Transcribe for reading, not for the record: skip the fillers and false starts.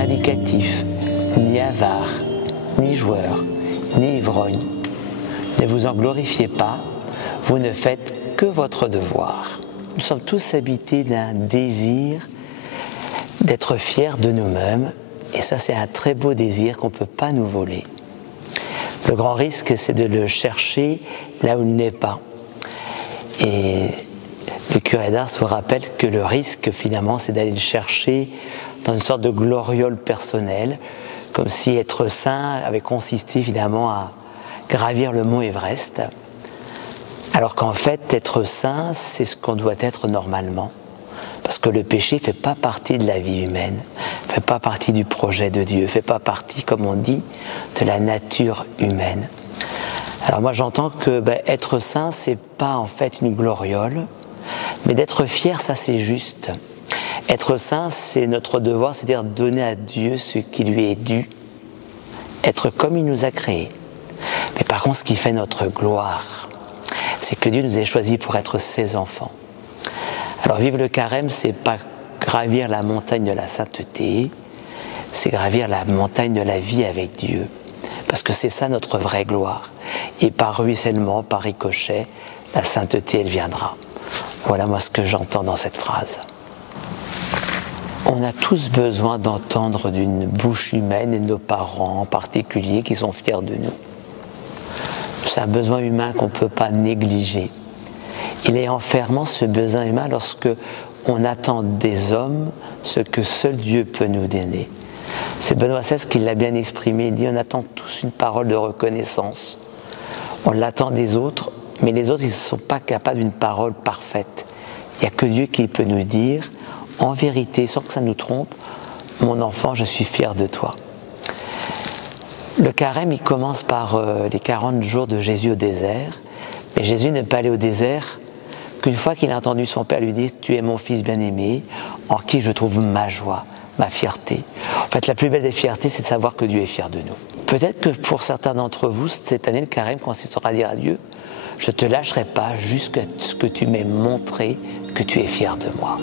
vindicatif, ni avare, ni joueur, ni ivrogne. Ne vous en glorifiez pas, vous ne faites que votre devoir. Nous sommes tous habités d'un désir d'être fiers de nous-mêmes, et ça c'est un très beau désir qu'on ne peut pas nous voler. Le grand risque, c'est de le chercher là où il n'est pas. Et le curé d'Ars vous rappelle que le risque, finalement, c'est d'aller le chercher dans une sorte de gloriole personnelle, comme si être saint avait consisté, finalement, à gravir le mont Everest, alors qu'en fait, être saint, c'est ce qu'on doit être normalement. Parce que le péché ne fait pas partie de la vie humaine, ne fait pas partie du projet de Dieu, ne fait pas partie, comme on dit, de la nature humaine. Alors moi j'entends que être saint, c'est pas en fait une gloriole, mais d'être fier, ça c'est juste. Être saint, c'est notre devoir, c'est-à-dire donner à Dieu ce qui lui est dû, être comme il nous a créés. Mais par contre, ce qui fait notre gloire, c'est que Dieu nous a choisis pour être ses enfants. Alors vivre le carême, c'est pas gravir la montagne de la sainteté, c'est gravir la montagne de la vie avec Dieu. Parce que c'est ça notre vraie gloire. Et par ruissellement, par ricochet, la sainteté, elle viendra. Voilà moi ce que j'entends dans cette phrase. On a tous besoin d'entendre d'une bouche humaine, et de nos parents en particulier, qui sont fiers de nous. C'est un besoin humain qu'on ne peut pas négliger. Il est enfermant, ce besoin humain, lorsque on attend des hommes ce que seul Dieu peut nous donner. C'est Benoît XVI qui l'a bien exprimé, il dit on attend tous une parole de reconnaissance. On l'attend des autres, mais les autres ils ne sont pas capables d'une parole parfaite. Il n'y a que Dieu qui peut nous dire, en vérité, sans que ça nous trompe, mon enfant, je suis fier de toi. Le carême, il commence par les 40 jours de Jésus au désert, mais Jésus n'est pas allé au désert qu'une fois qu'il a entendu son Père lui dire « Tu es mon Fils bien-aimé, en qui je trouve ma joie, ma fierté. » En fait, la plus belle des fiertés, c'est de savoir que Dieu est fier de nous. Peut-être que pour certains d'entre vous, cette année, le carême consistera à dire à Dieu « Je ne te lâcherai pas jusqu'à ce que tu m'aies montré que tu es fier de moi. »